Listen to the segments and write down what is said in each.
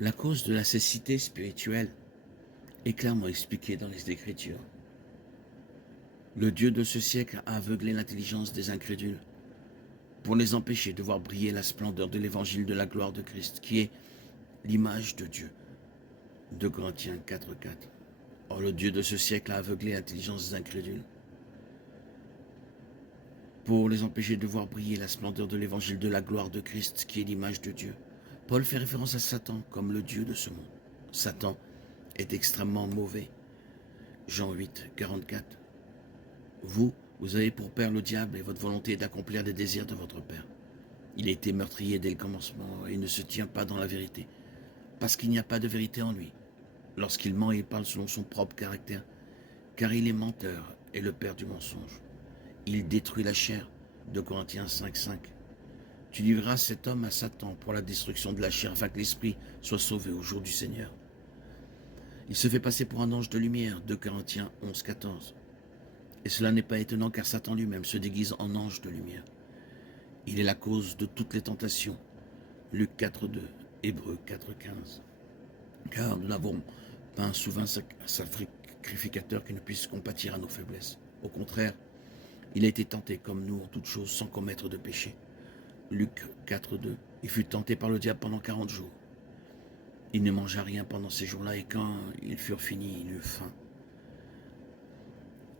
La cause de la cécité spirituelle est clairement expliquée dans les Écritures. Le Dieu de ce siècle a aveuglé l'intelligence des incrédules pour les empêcher de voir briller la splendeur de l'évangile de la gloire de Christ, qui est l'image de Dieu. 2 Corinthiens 4:4. Or, le Dieu de ce siècle a aveuglé l'intelligence des incrédules pour les empêcher de voir briller la splendeur de l'évangile de la gloire de Christ, qui est l'image de Dieu. Paul fait référence à Satan comme le Dieu de ce monde. Satan est extrêmement mauvais. Jean 8:44. Vous avez pour père le diable et votre volonté est d'accomplir les désirs de votre père. Il a été meurtrier dès le commencement et ne se tient pas dans la vérité, parce qu'il n'y a pas de vérité en lui. Lorsqu'il ment, il parle selon son propre caractère, car il est menteur et le père du mensonge. Il détruit la chair. 2 Corinthiens 5:5. Tu livreras cet homme à Satan pour la destruction de la chair, afin que l'esprit soit sauvé au jour du Seigneur. Il se fait passer pour un ange de lumière. 2 Corinthiens 11:14. Et cela n'est pas étonnant, car Satan lui-même se déguise en ange de lumière. Il est la cause de toutes les tentations. Luc 4:2, Hébreux 4:15. Car nous n'avons pas un souverain sacrificateur qui ne puisse compatir à nos faiblesses. Au contraire, il a été tenté comme nous en toutes choses sans commettre de péché. Luc 4:2. Il fut tenté par le diable pendant 40 jours. Il ne mangea rien pendant ces jours-là et quand ils furent finis, il eut faim.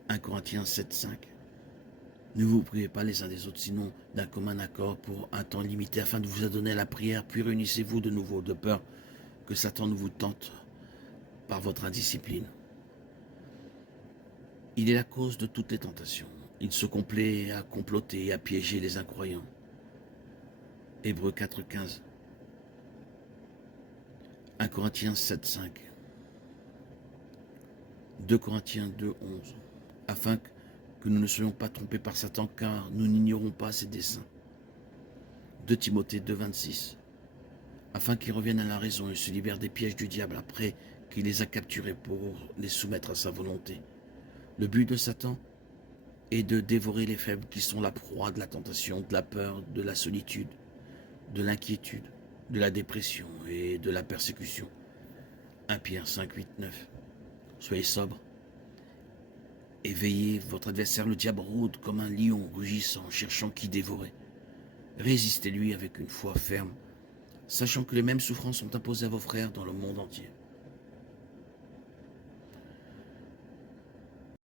1 Corinthiens 7:5. Ne vous priez pas les uns des autres, sinon d'un commun accord pour un temps limité afin de vous adonner à la prière, puis réunissez-vous de nouveau, de peur que Satan ne vous tente par votre indiscipline. Il est la cause de toutes les tentations. Il se complaît à comploter et à piéger les incroyants. Hébreux 4:15. 1 Corinthiens 7:5. 2 Corinthiens 2:11. Afin que nous ne soyons pas trompés par Satan, car nous n'ignorons pas ses desseins. 2 Timothée 2:26. Afin qu'il revienne à la raison et se libère des pièges du diable après qu'il les a capturés pour les soumettre à sa volonté. Le but de Satan est de dévorer les faibles qui sont la proie de la tentation, de la peur, de la solitude, de l'inquiétude, de la dépression et de la persécution. 1 Pierre 5:8-9. Soyez sobres et veillez, votre adversaire le diable rôde comme un lion rugissant, cherchant qui dévorer. Résistez-lui avec une foi ferme, sachant que les mêmes souffrances sont imposées à vos frères dans le monde entier.